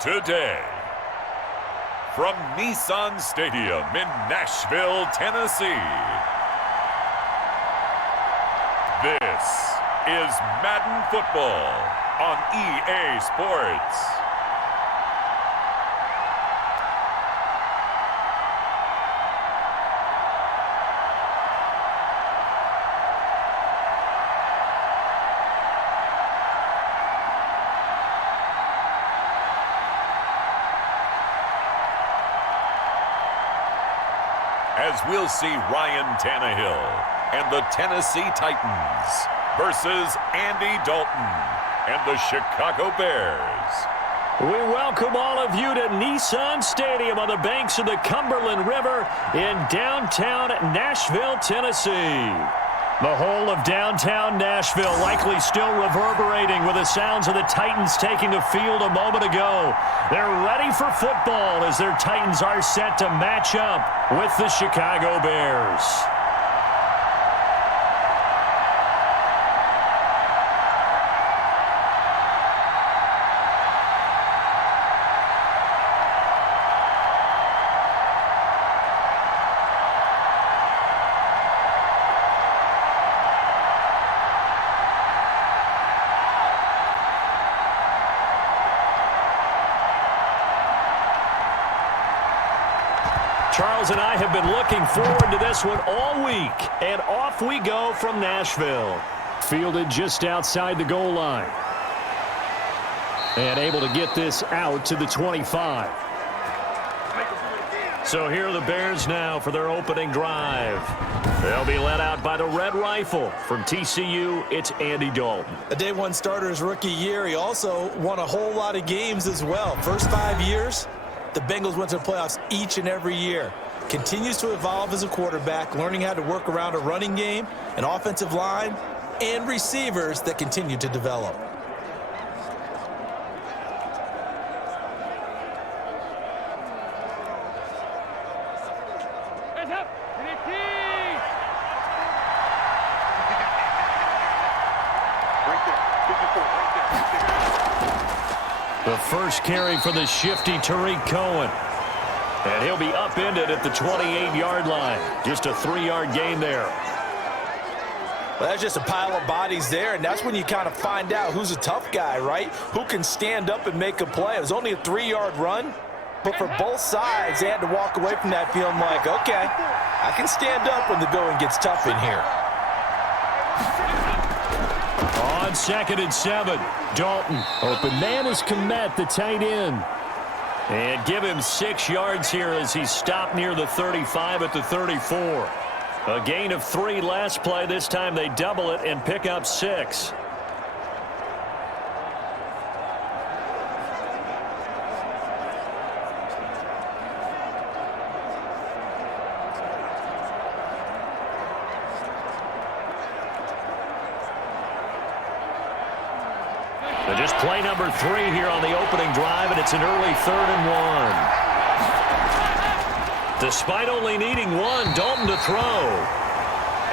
Today, from Nissan Stadium in Nashville, Tennessee, this is Madden Football on EA Sports. As we'll see Ryan Tannehill and the Tennessee Titans versus Andy Dalton and the Chicago Bears. We welcome all of you to Nissan Stadium on the banks of the Cumberland River in downtown Nashville, Tennessee. The whole of downtown Nashville likely still reverberating with the sounds of the Titans taking the field a moment ago. They're ready for football as their Titans are set to match up with the Chicago Bears. Charles and I have been looking forward to this one all week, and off we go from Nashville. Fielded just outside the goal line. And able to get this out to the 25. So here are the Bears now for their opening drive. They'll be led out by the Red Rifle. From TCU, it's Andy Dalton. A day one starter his rookie year. He also won a whole lot of games as well. First 5 years, the Bengals went to the playoffs each and every year. Continues to evolve as a quarterback, learning how to work around a running game, an offensive line, and receivers that continue to develop. The first carry for the shifty Tariq Cohen. And he'll be upended at the 28-yard line. Just a 3-yard gain there. Well, that's just a pile of bodies there, and that's when you kind of find out who's a tough guy, right? Who can stand up and make a play. It was only a 3-yard run, but for both sides, they had to walk away from that feeling like, okay, I can stand up when the going gets tough in here. On 2nd and 7, Dalton. Open man is Komet, the tight end. And give him 6 yards here as he stopped near the 35 at the 34. A gain of 3 last play. This time they double it and pick up 6. So just play number 3 here on the opening drive, and it's an early 3rd and 1. Despite only needing 1, Dalton to throw.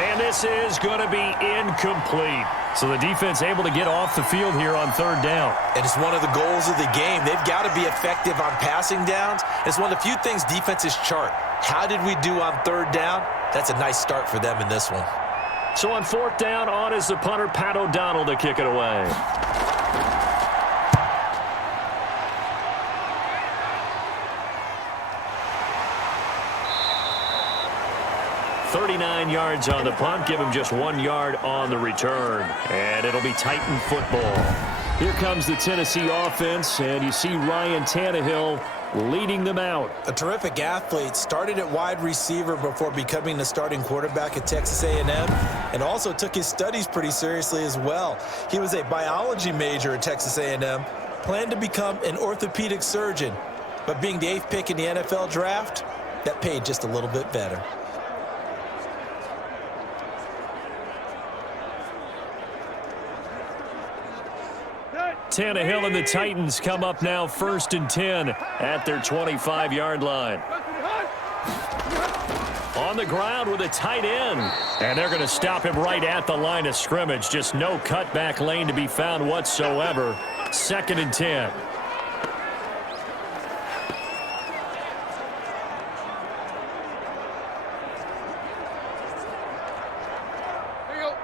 And this is going to be incomplete. So the defense able to get off the field here on 3rd down. And it's one of the goals of the game. They've got to be effective on passing downs. It's one of the few things defenses chart. How did we do on 3rd down? That's a nice start for them in this one. So on 4th down, on is the punter, Pat O'Donnell, to kick it away. 39 yards on the punt. Give him just 1 yard on the return. And it'll be Titan football. Here comes the Tennessee offense, and you see Ryan Tannehill leading them out. A terrific athlete. Started at wide receiver before becoming the starting quarterback at Texas A&M, and also took his studies pretty seriously as well. He was a biology major at Texas A&M, planned to become an orthopedic surgeon, but being the 8th pick in the NFL draft, that paid just a little bit better. Tannehill and the Titans come up now 1st and 10 at their 25-yard line. On on the ground with a tight end. And they're going to stop him right at the line of scrimmage. Just no cutback lane to be found whatsoever. 2nd and 10.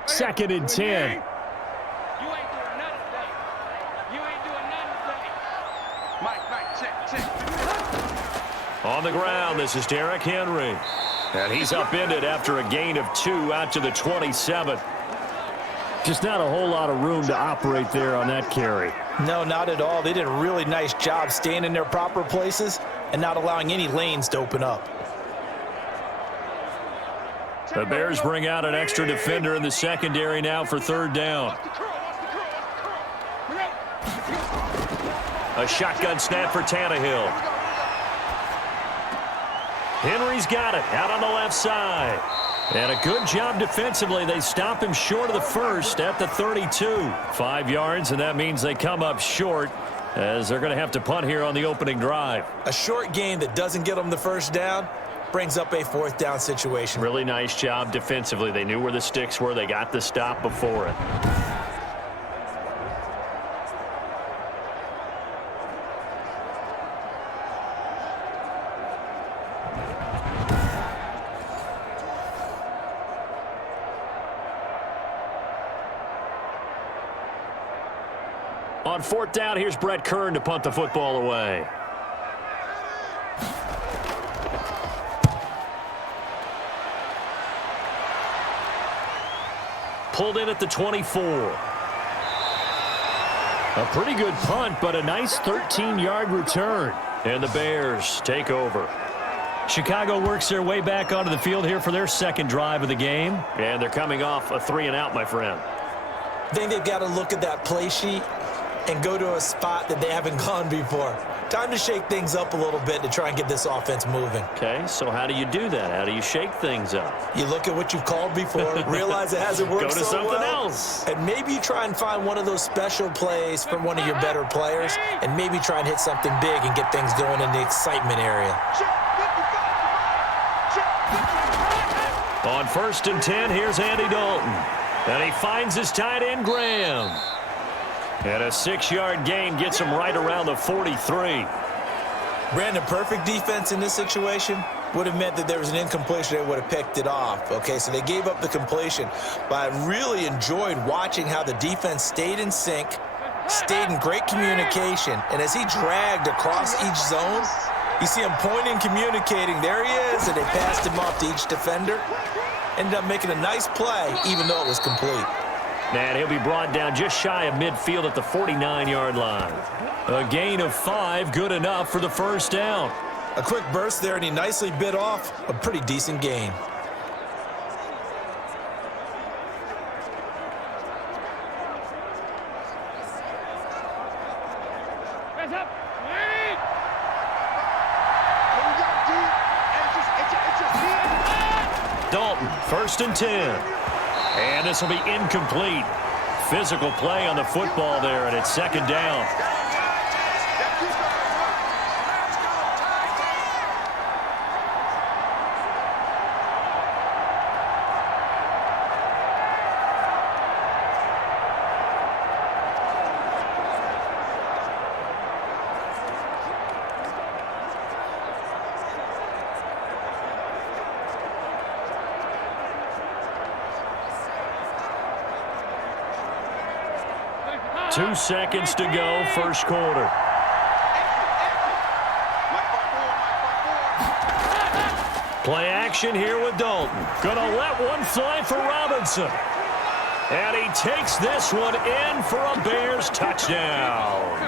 Second and 10. On the ground, this is Derrick Henry. And he's upended after a gain of 2 out to the 27. Just not a whole lot of room to operate there on that carry. No, not at all. They did a really nice job staying in their proper places and not allowing any lanes to open up. The Bears bring out an extra defender in the secondary now for 3rd down. A shotgun snap for Tannehill. Henry's got it out on the left side. And a good job defensively. They stop him short of the first at the 32. 5 yards, and that means they come up short as they're going to have to punt here on the opening drive. A short game that doesn't get them the first down brings up a 4th down situation. Really nice job defensively. They knew where the sticks were. They got the stop before it. On 4th down, here's Brett Kern to punt the football away. Pulled in at the 24. A pretty good punt, but a nice 13-yard return. And the Bears take over. Chicago works their way back onto the field here for their 2nd drive of the game. And they're coming off a 3-and-out, my friend. I think they've got to look at that play sheet and go to a spot that they haven't gone before. Time to shake things up a little bit to try and get this offense moving. Okay, so how do you do that? How do you shake things up? You look at what you've called before, realize it hasn't worked Go to so something well, else. and maybe you try and find one of those special plays from one of your better players, and maybe try and hit something big and get things going in the excitement area. On 1st and 10, here's Andy Dalton. And he finds his tight end, Graham. And a 6-yard gain gets him right around the 43. Brandon, perfect defense in this situation would have meant that there was an incompletion that would have picked it off. Okay, so they gave up the completion. But I really enjoyed watching how the defense stayed in sync, stayed in great communication. And as he dragged across each zone, you see him pointing, communicating. There he is, and they passed him off to each defender. Ended up making a nice play, even though it was complete. And he'll be brought down just shy of midfield at the 49-yard line. A gain of 5, good enough for the 1st down. A quick burst there, and he nicely bit off a pretty decent gain. Dalton, 1st and 10. And this will be incomplete. Physical play on the football there, and it's 2nd down. Two seconds to go, first quarter. Play action here with Dalton. Gonna let one fly for Robinson. And he takes this one in for a Bears touchdown.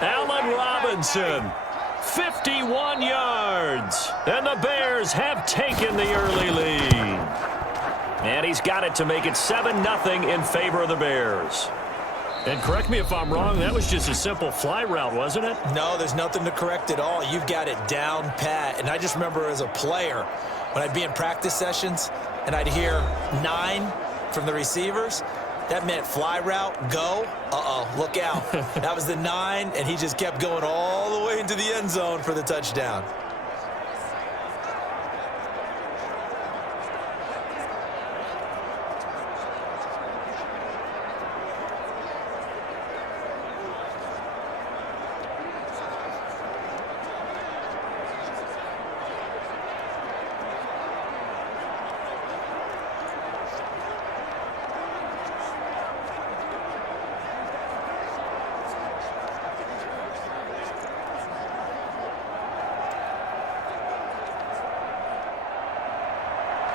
Allen Robinson, 51 yards. And the Bears have taken the early lead. And he's got it to make it 7-0 in favor of the Bears. And correct me if I'm wrong, that was just a simple fly route, wasn't it? No, there's nothing to correct at all. You've got it down pat. And I just remember as a player, when I'd be in practice sessions and I'd hear 9 from the receivers, that meant fly route, go. Uh-oh, look out. That was the 9, and he just kept going all the way into the end zone for the touchdown.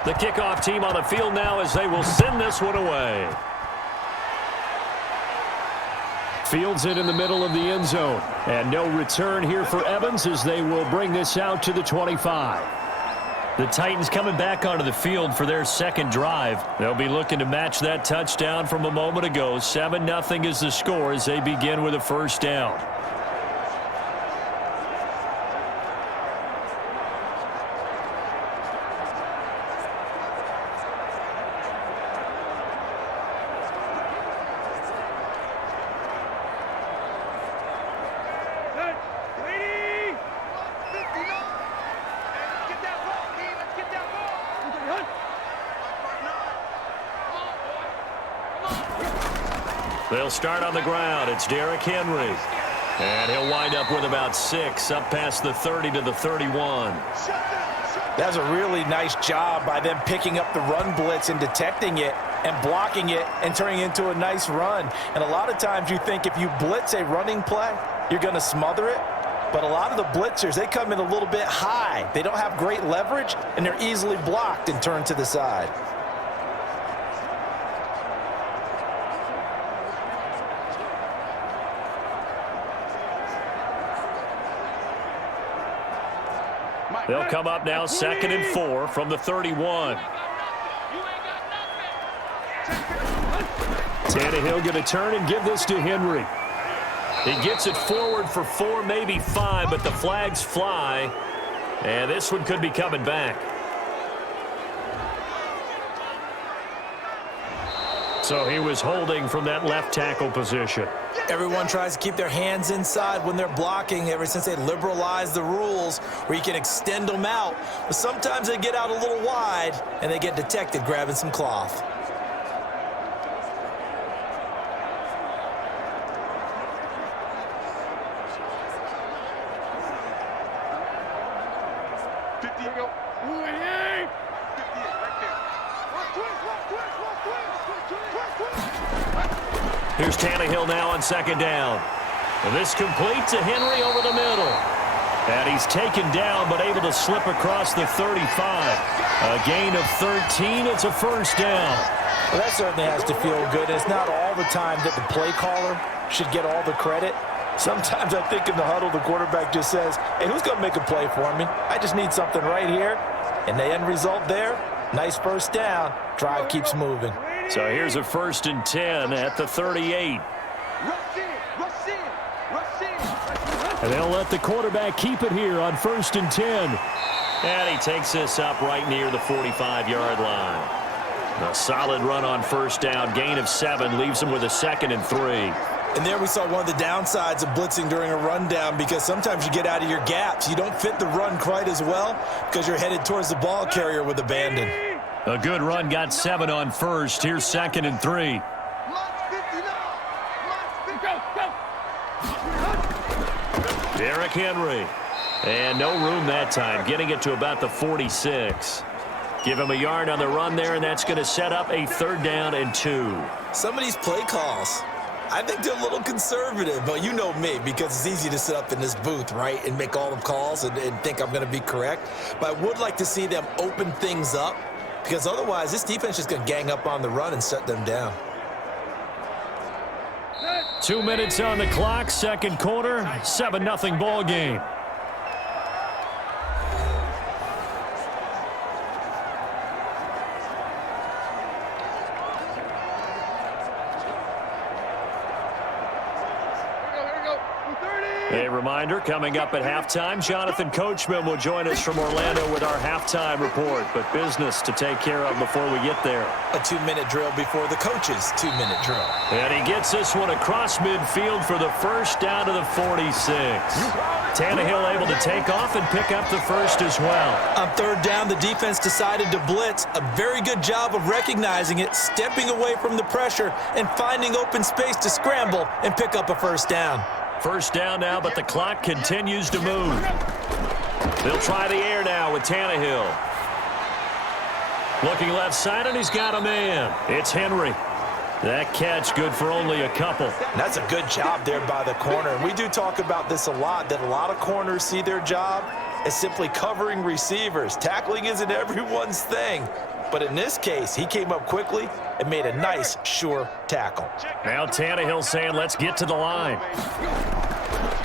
The kickoff team on the field now as they will send this one away. Fields it in the middle of the end zone. And no return here for Evans as they will bring this out to the 25. The Titans coming back onto the field for their second drive. They'll be looking to match that touchdown from a moment ago. 7-0 is the score as they begin with a first down. They'll start on the ground. It's Derrick Henry. And he'll wind up with about 6 up past the 30 to the 31. That's a really nice job by them picking up the run blitz and detecting it and blocking it and turning it into a nice run. And a lot of times you think if you blitz a running play, you're going to smother it. But a lot of the blitzers, they come in a little bit high. They don't have great leverage, and they're easily blocked and turned to the side. They'll come up now 2nd and 4 from the 31. Tannehill going to turn and give this to Henry. He gets it forward for 4, maybe 5, but the flags fly. And this one could be coming back. So he was holding from that left tackle position. Everyone tries to keep their hands inside when they're blocking ever since they liberalized the rules where you can extend them out. But sometimes they get out a little wide and they get detected grabbing some cloth. Here's Tannehill now on 2nd down. And this complete to Henry over the middle. And he's taken down but able to slip across the 35. A gain of 13. It's a first down. Well, that certainly has to feel good. It's not all the time that the play caller should get all the credit. Sometimes I think in the huddle the quarterback just says, hey, who's going to make a play for me? I just need something right here. And the end result there, nice first down. Drive keeps moving. So here's a 1st and 10 at the 38. And they'll let the quarterback keep it here on 1st and 10. And he takes this up right near the 45-yard line. A solid run on first down. Gain of 7 leaves him with a 2nd and 3. And there we saw one of the downsides of blitzing during a rundown because sometimes you get out of your gaps. You don't fit the run quite as well because you're headed towards the ball carrier with abandon. A good run got 7 on first. Here's 2nd and 3. Derrick Henry. And no room that time. Getting it to about the 46. Give him a yard on the run there, and that's going to set up a 3rd down and 2. Some of these play calls, I think they're a little conservative, but you know me, because it's easy to sit up in this booth, right, and make all the calls and think I'm going to be correct. But I would like to see them open things up, because otherwise this defense is going to gang up on the run and shut them down. 2 minutes on the clock, 2nd quarter, 7-0 ball game. A reminder, coming up at halftime, Jonathan Coachman will join us from Orlando with our halftime report, but business to take care of before we get there. A 2-minute drill before the coach's 2-minute drill. And he gets this one across midfield for the first down to the 46. Tannehill able to take off and pick up the first as well. On 3rd down, the defense decided to blitz. A very good job of recognizing it, stepping away from the pressure, and finding open space to scramble and pick up a first down. First down now, but the clock continues to move. They'll try the air now with Tannehill. Looking left side, and he's got a man. It's Henry. That catch good for only a couple. That's a good job there by the corner. We do talk about this a lot, that a lot of corners see their job is simply covering receivers. Tackling isn't everyone's thing. But in this case, he came up quickly and made a nice, sure tackle. Now Tannehill saying, let's get to the line.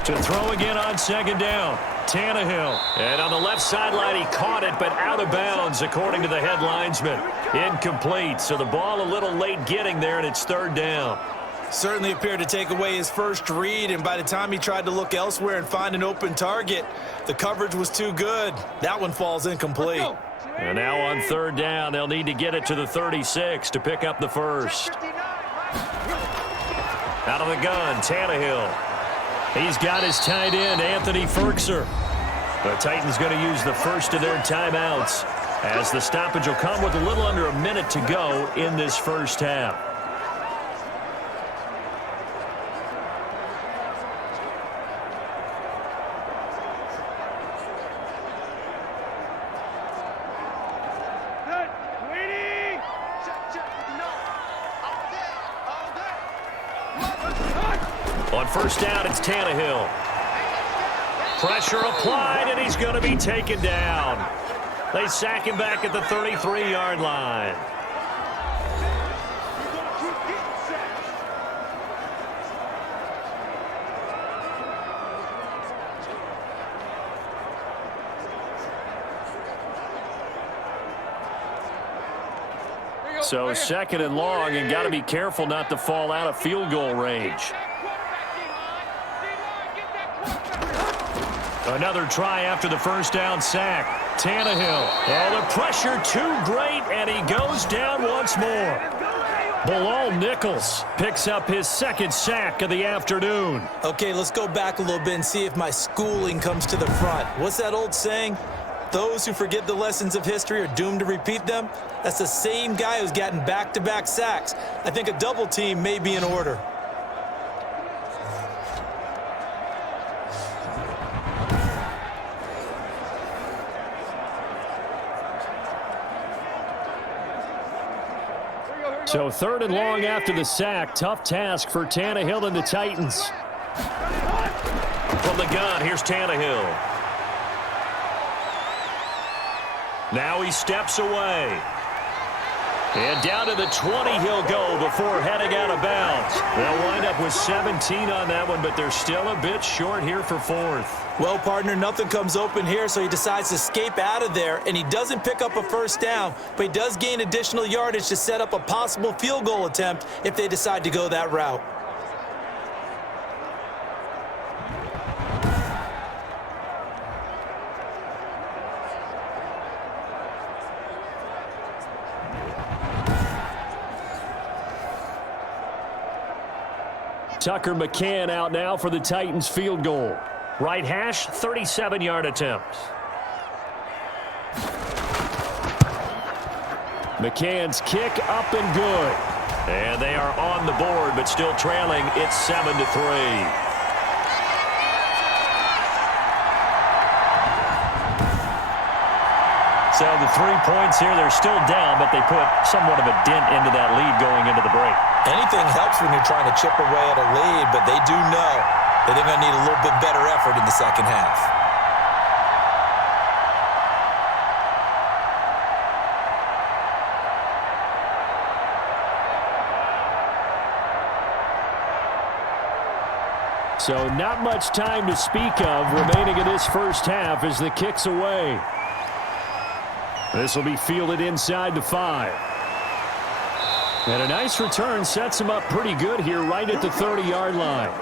To throw again on second down. Tannehill. And on the left sideline, he caught it, but out of bounds, according to the head linesman. Incomplete. So the ball a little late getting there, and it's third down. Certainly appeared to take away his first read, and by the time he tried to look elsewhere and find an open target, the coverage was too good. That one falls incomplete. And now on third down, they'll need to get it to the 36 to pick up the first. Out of the gun, Tannehill. He's got his tight end, Anthony Ferkser. The Titans going to use the first of their timeouts, as the stoppage will come with a little under a minute to go in this first half. On first down, it's Tannehill. Pressure applied, and he's going to be taken down. They sack him back at the 33-yard line. So second and long, and got to be careful not to fall out of field goal range. Another try after the first down sack. Tannehill. Oh, the pressure too great, and he goes down once more. Bilal Nichols picks up his second sack of the afternoon. Okay, let's go back a little bit and see if my schooling comes to the front. What's that old saying? Those who forget the lessons of history are doomed to repeat them. That's the same guy who's gotten back-to-back sacks. I think a double team may be in order. So third and long after the sack. Tough task for Tannehill and the Titans. From the gun, here's Tannehill. Now he steps away. And down to the 20 he'll go before heading out of bounds. They'll wind up with 17 on that one, but they're still a bit short here for fourth. Well, partner, nothing comes open here, so he decides to escape out of there, and he doesn't pick up a first down, but he does gain additional yardage to set up a possible field goal attempt if they decide to go that route. Tucker McCann out now for the Titans field goal. Right hash, 37-yard attempt. McCann's kick up and good. And they are on the board, but still trailing. It's 7-3. So the 3 points here, they're still down, but they put somewhat of a dent into that lead going into the break. Anything helps when you're trying to chip away at a lead, but they do know that they're going to need a little bit better effort in the second half. So not much time to speak of remaining in this first half as the kick's away. This will be fielded inside the 5. And a nice return sets him up pretty good here right at the 30-yard line.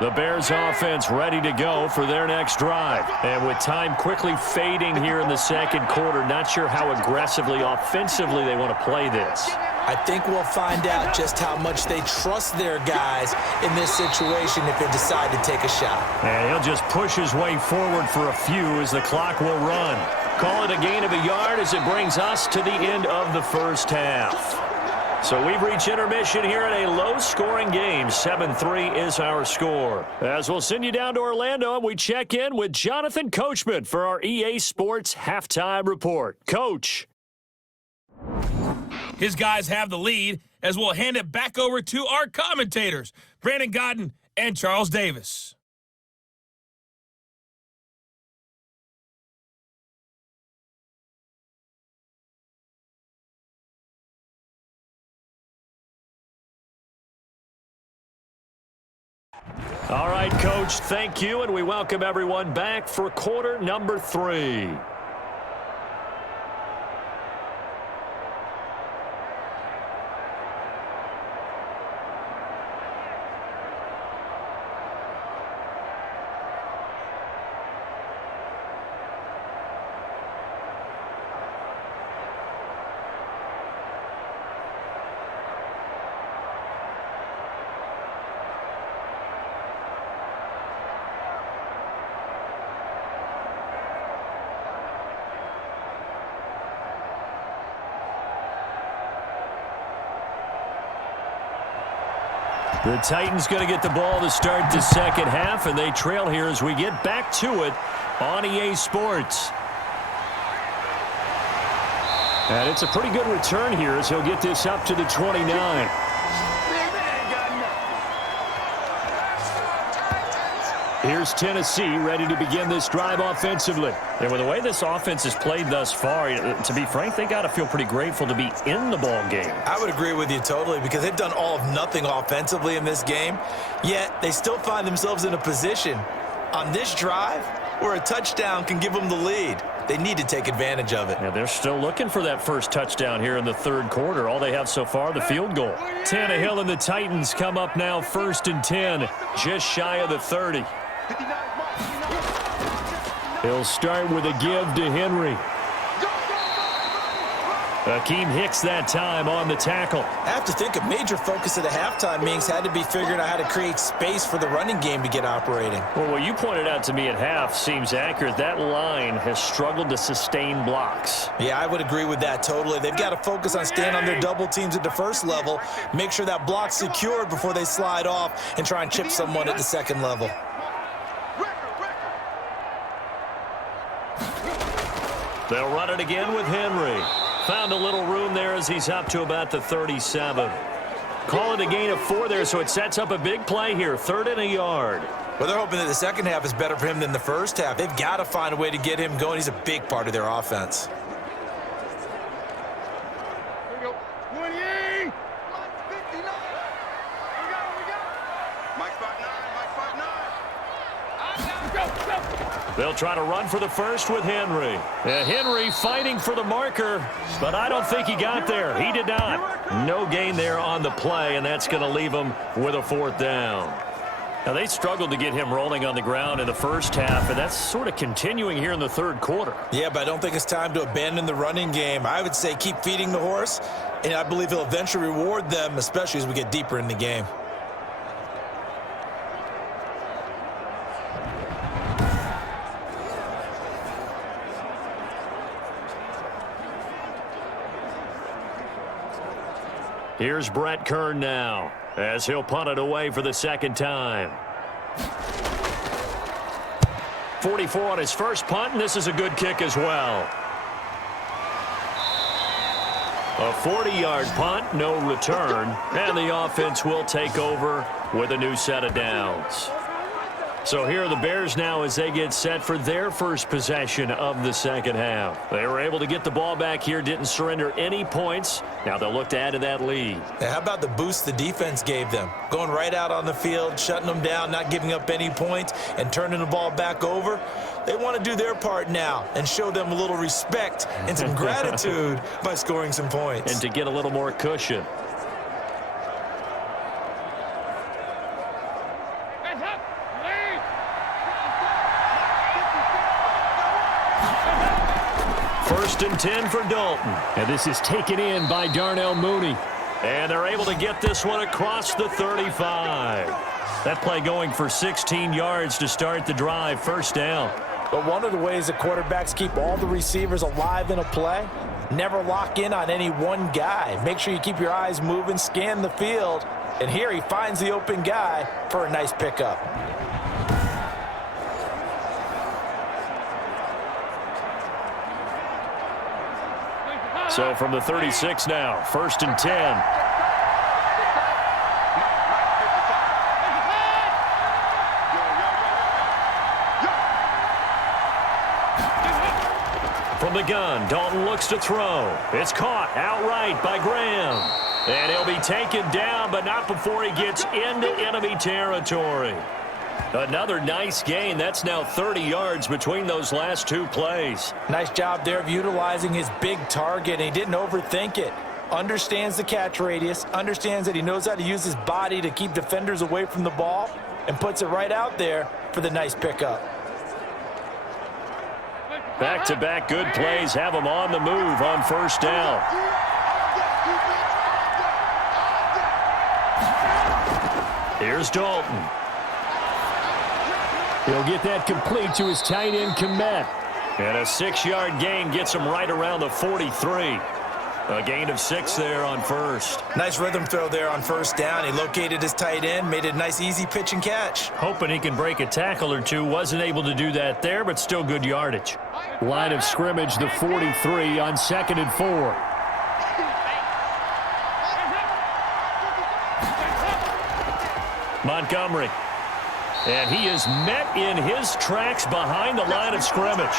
The Bears offense ready to go for their next drive. And with time quickly fading here in the second quarter, not sure how aggressively, offensively they want to play this. I think we'll find out just how much they trust their guys in this situation if they decide to take a shot. And he'll just push his way forward for a few as the clock will run. Call it a gain of a yard as it brings us to the end of the first half. So we've reached intermission here in a low-scoring game. 7-3 is our score. As we'll send you down to Orlando, and we check in with Jonathan Coachman for our EA Sports Halftime Report. Coach. His guys have the lead as we'll hand it back over to our commentators, Brandon Godden and Charles Davis. All right, Coach, thank you, and we welcome everyone back for quarter number 3. The Titans going to get the ball to start the second half, and they trail here as we get back to it on EA Sports. And it's a pretty good return here as he'll get this up to the 29. Here's Tennessee ready to begin this drive offensively. And with the way this offense has played thus far, to be frank, they got to feel pretty grateful to be in the ball game. I would agree with you totally because they've done all of nothing offensively in this game, yet they still find themselves in a position on this drive where a touchdown can give them the lead. They need to take advantage of it. Yeah, they're still looking for that first touchdown here in the third quarter. All they have so far, the field goal. Tannehill and the Titans come up now 1st and 10, just shy of the 30. He'll start with a give to Henry. Akeem Hicks that time on the tackle. I have to think a major focus of the halftime meetings had to be figuring out how to create space for the running game to get operating. Well, what you pointed out to me at half seems accurate. That line has struggled to sustain blocks. Yeah, I would agree with that totally. They've got to focus on staying on their double teams at the first level, make sure that block's secured before they slide off and try and chip someone at the second level. They'll run it again with Henry. Found a little room there as he's up to about the 37. Call it a gain of 4 there, so it sets up a big play here. 3rd and a yard. Well, they're hoping that the second half is better for him than the first half. They've got to find a way to get him going. He's a big part of their offense. Here we go. 28. Mike spot 9. Mike spot 9. Go. They'll try to run for the first with Henry. Henry fighting for the marker, but I don't think he got there. He did not. No gain there on the play, and that's going to leave him with a 4th down. Now, they struggled to get him rolling on the ground in the first half, and that's sort of continuing here in the third quarter. Yeah, but I don't think it's time to abandon the running game. I would say keep feeding the horse, and I believe he'll eventually reward them, especially as we get deeper in the game. Here's Brett Kern now as he'll punt it away for the second time. 44 on his first punt, and this is a good kick as well. A 40-yard punt, no return, and the offense will take over with a new set of downs. So here are the Bears now as they get set for their first possession of the second half. They were able to get the ball back here, didn't surrender any points. Now they'll look to add to that lead. Now, how about the boost the defense gave them? Going right out on the field, shutting them down, not giving up any points, and turning the ball back over. They want to do their part now and show them a little respect and some gratitude by scoring some points. And to get a little more cushion. First and 10 for Dalton. And this is taken in by Darnell Mooney. And they're able to get this one across the 35. That play going for 16 yards to start the drive. First down. But one of the ways that quarterbacks keep all the receivers alive in a play, never lock in on any one guy. Make sure you keep your eyes moving, scan the field, and here he finds the open guy for a nice pickup. So from the 36 now, 1st and 10. From the gun, Dalton looks to throw. It's caught outright by Graham. And he'll be taken down, but not before he gets into enemy territory. Another nice gain. That's now 30 yards between those last two plays. Nice job there of utilizing his big target. He didn't overthink it. Understands the catch radius, understands that he knows how to use his body to keep defenders away from the ball, and puts it right out there for the nice pickup. Back-to-back good plays have him on the move on 1st down. Here's Dalton. He'll get that complete to his tight end, Komet. And a 6-yard gain gets him right around the 43. A gain of 6 there on 1st. Nice rhythm throw there on 1st down. He located his tight end, made it a nice easy pitch and catch. Hoping he can break a tackle or two. Wasn't able to do that there, but still good yardage. Line of scrimmage, the 43 on 2nd and 4. Montgomery. And he is met in his tracks behind the line of scrimmage.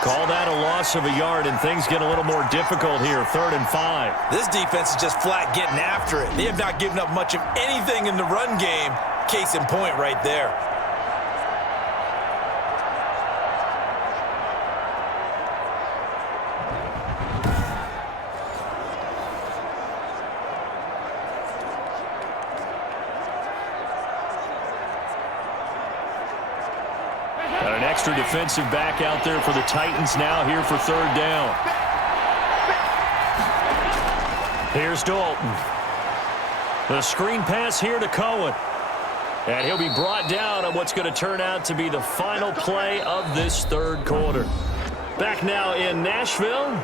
Call that a loss of a yard, and things get a little more difficult here. 3rd and 5. This defense is just flat getting after it. They have not given up much of anything in the run game. Case in point right there. Got an extra defensive back out there for the Titans now here for 3rd down. Here's Dalton. The screen pass here to Cohen. And he'll be brought down on what's going to turn out to be the final play of this 3rd quarter. Back now in Nashville.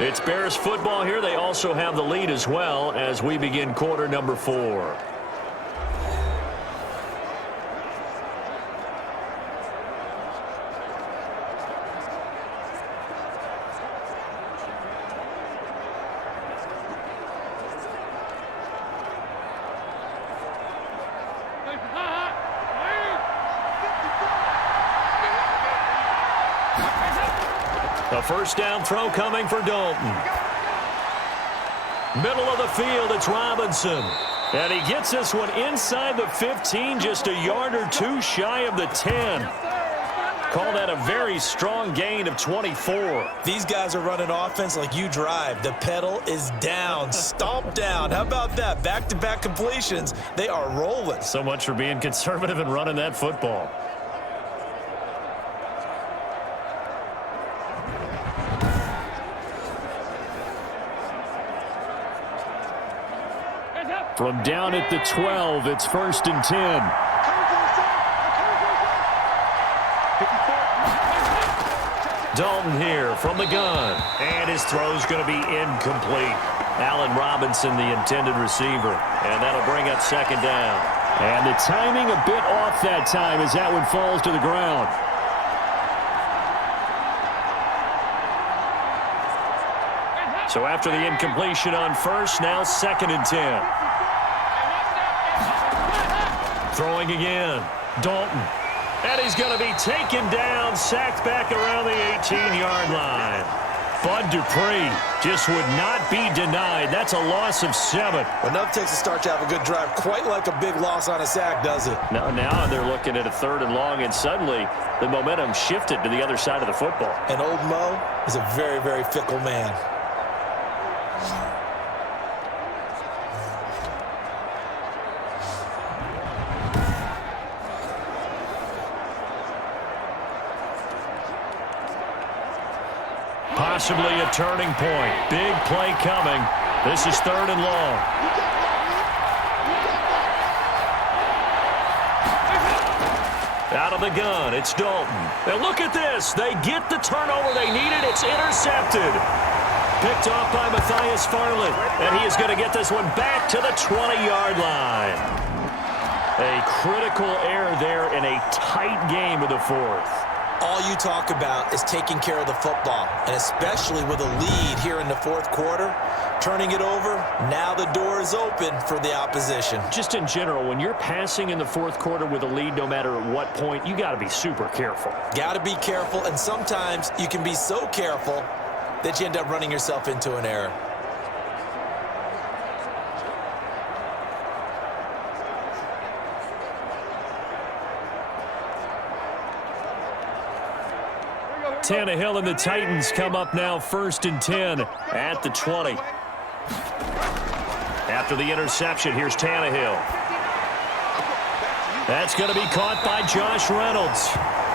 It's Bears football here. They also have the lead as well as we begin quarter number 4. A 1st down throw coming for Dalton. Middle of the field, it's Robinson. And he gets this one inside the 15, just a yard or two shy of the 10. Call that a very strong gain of 24. These guys are running offense like you drive. The pedal is down, stomp down. How about that? Back-to-back completions. They are rolling. So much for being conservative and running that football. From down at the 12, it's 1st and 10. Dalton here from the gun. And his throw's going to be incomplete. Allen Robinson, the intended receiver. And that'll bring up 2nd down. And the timing a bit off that time as that one falls to the ground. So after the incompletion on 1st, now 2nd and 10. Throwing again. Dalton. And he's going to be taken down, sacked back around the 18-yard line. Bud Dupree just would not be denied. That's a loss of 7. Enough takes a start to have a good drive. Quite like a big loss on a sack, does it? Now they're looking at a 3rd and long, and suddenly the momentum shifted to the other side of the football. And old Mo is a very, very fickle man. Possibly a turning point. Big play coming. This is 3rd and long. Out of the gun, it's Dalton. And look at this. They get the turnover they needed. It's intercepted. Picked off by Matthias Farley. And he is going to get this one back to the 20-yard line. A critical error there in a tight game of the fourth. All you talk about is taking care of the football, and especially with a lead here in the fourth quarter, turning it over, now the door is open for the opposition. Just in general, when you're passing in the fourth quarter with a lead, no matter at what point, you got to be super careful. Got to be careful, and sometimes you can be so careful that you end up running yourself into an error. Tannehill and the Titans come up now 1st and 10 at the 20. After the interception, here's Tannehill. That's going to be caught by Josh Reynolds.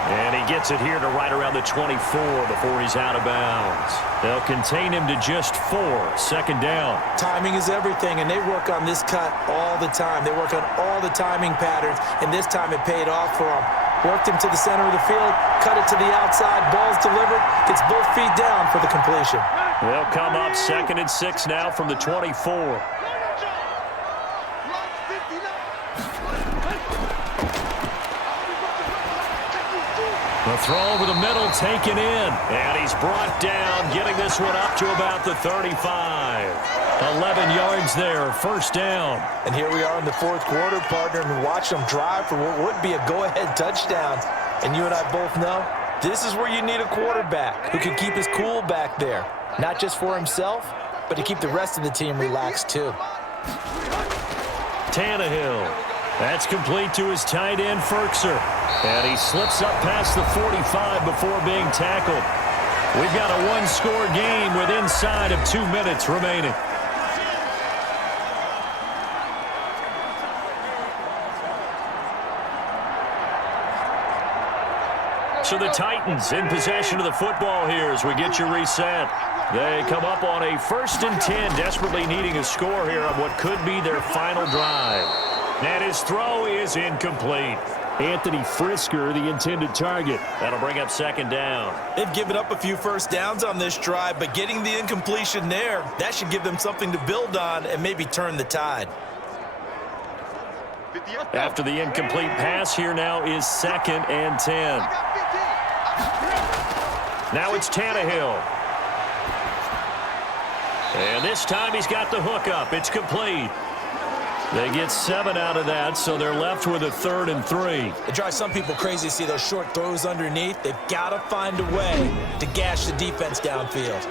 And he gets it here to right around the 24 before he's out of bounds. They'll contain him to just 4, 2nd down. Timing is everything, and they work on this cut all the time. They work on all the timing patterns, and this time it paid off for them. Worked him to the center of the field, cut it to the outside, ball's delivered, gets both feet down for the completion. They'll come up 2nd and 6 now from the 24. The throw over the middle taken in, and he's brought down, getting this one up to about the 35. 11 yards there, 1st down. And here we are in the fourth quarter, partner, and watch them drive for what would be a go-ahead touchdown. And you and I both know this is where you need a quarterback who can keep his cool back there, not just for himself, but to keep the rest of the team relaxed too. Tannehill. That's complete to his tight end, Ferkser. And he slips up past the 45 before being tackled. We've got a one-score game with inside of 2 minutes remaining. So the Titans in possession of the football here as we get you reset. They come up on a 1st and 10, desperately needing a score here on what could be their final drive. And his throw is incomplete. Anthony Frisker, the intended target. That'll bring up 2nd down. They've given up a few first downs on this drive, but getting the incompletion there, that should give them something to build on and maybe turn the tide. After the incomplete pass, here now is 2nd and 10. Now it's Tannehill. And this time he's got the hook up. It's complete. They get 7 out of that, so they're left with a 3rd and 3. It drives some people crazy to see those short throws underneath. They've got to find a way to gash the defense downfield.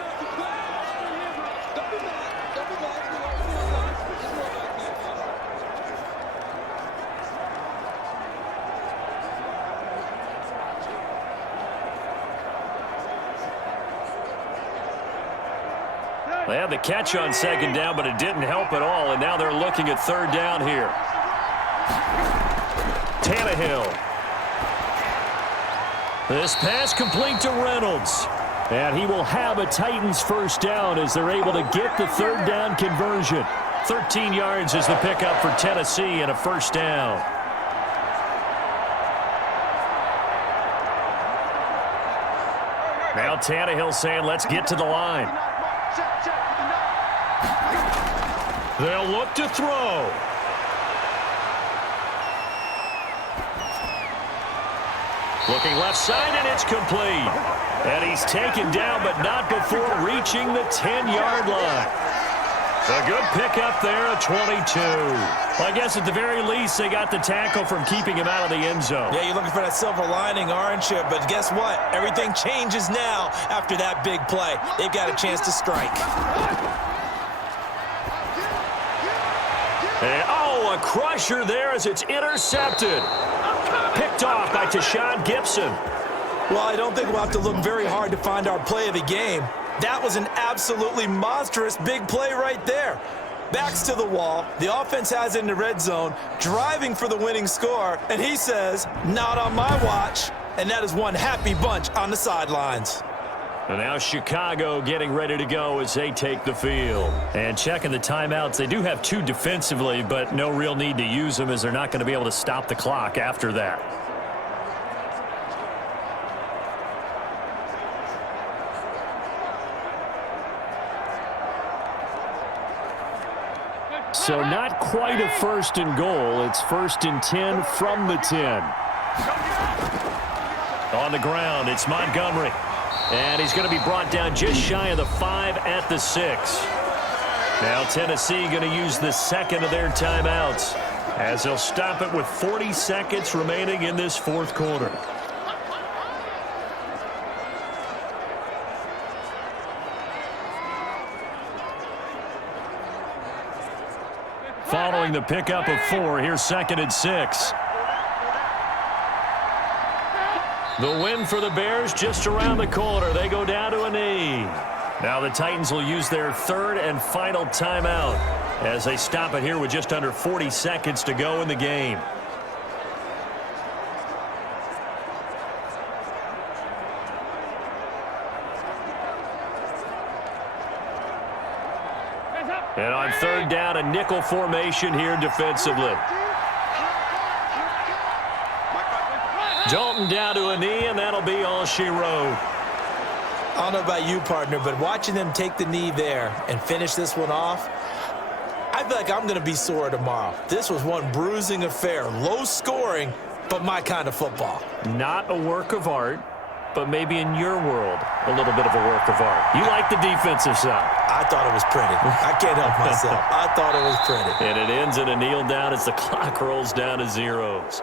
They had the catch on 2nd down, but it didn't help at all, and now they're looking at 3rd down here. Tannehill. This pass complete to Reynolds. And he will have a Titans 1st down as they're able to get the 3rd down conversion. 13 yards is the pickup for Tennessee and a 1st down. Now Tannehill saying, let's get to the line. They'll look to throw. Looking left side, and it's complete. And he's taken down, but not before reaching the 10-yard line. A good pickup there, a 22. Well, I guess at the very least, they got the tackle from keeping him out of the end zone. Yeah, you're looking for that silver lining, aren't you? But guess what? Everything changes now after that big play. They've got a chance to strike. And, oh, a crusher there as it's intercepted. Picked off by Tashawn Gibson. Well, I don't think we'll have to look very hard to find our play of the game. That was an absolutely monstrous big play right there. Backs to the wall. The offense has it in the red zone, driving for the winning score. And he says, not on my watch. And that is one happy bunch on the sidelines. And now Chicago getting ready to go as they take the field. And checking the timeouts. They do have 2 defensively, but no real need to use them as they're not going to be able to stop the clock after that. So not quite a 1st and goal. It's 1st and 10 from the 10. On the ground, it's Montgomery. And he's going to be brought down just shy of the 5 at the 6. Now Tennessee going to use the second of their timeouts as they'll stop it with 40 seconds remaining in this 4th quarter. Following the pickup of 4, here's 2nd and 6. The win for the Bears just around the corner. They go down to a knee. Now the Titans will use their 3rd and final timeout as they stop it here with just under 40 seconds to go in the game. And on 3rd down, a nickel formation here defensively. Dalton down to a knee, and that'll be all she wrote. I don't know about you, partner, but watching them take the knee there and finish this one off, I feel like I'm going to be sore tomorrow. This was one bruising affair. Low scoring, but my kind of football. Not a work of art, but maybe in your world, a little bit of a work of art. You like the defensive side. I thought it was pretty. I can't help myself. I thought it was pretty. And it ends in a kneel down as the clock rolls down to zeros.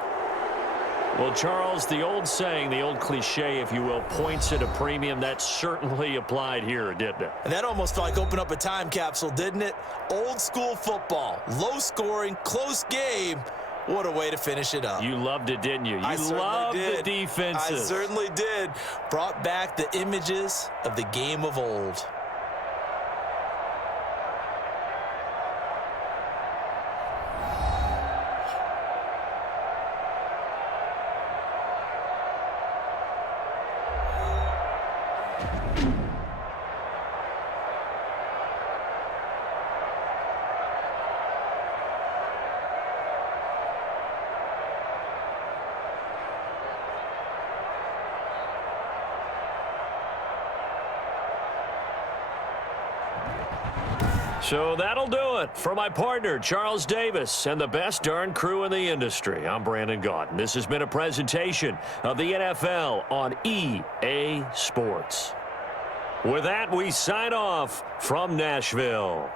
Well, Charles, the old saying, the old cliche, if you will, points at a premium, that certainly applied here, didn't it? And that almost felt like opened up a time capsule, didn't it? Old school football, low scoring, close game. What a way to finish it up. You loved it, didn't you? You loved the defenses. I certainly did. Brought back the images of the game of old. So that'll do it for my partner, Charles Davis, and the best darn crew in the industry. I'm Brandon Gaudin. This has been a presentation of the NFL on EA Sports. With that, we sign off from Nashville.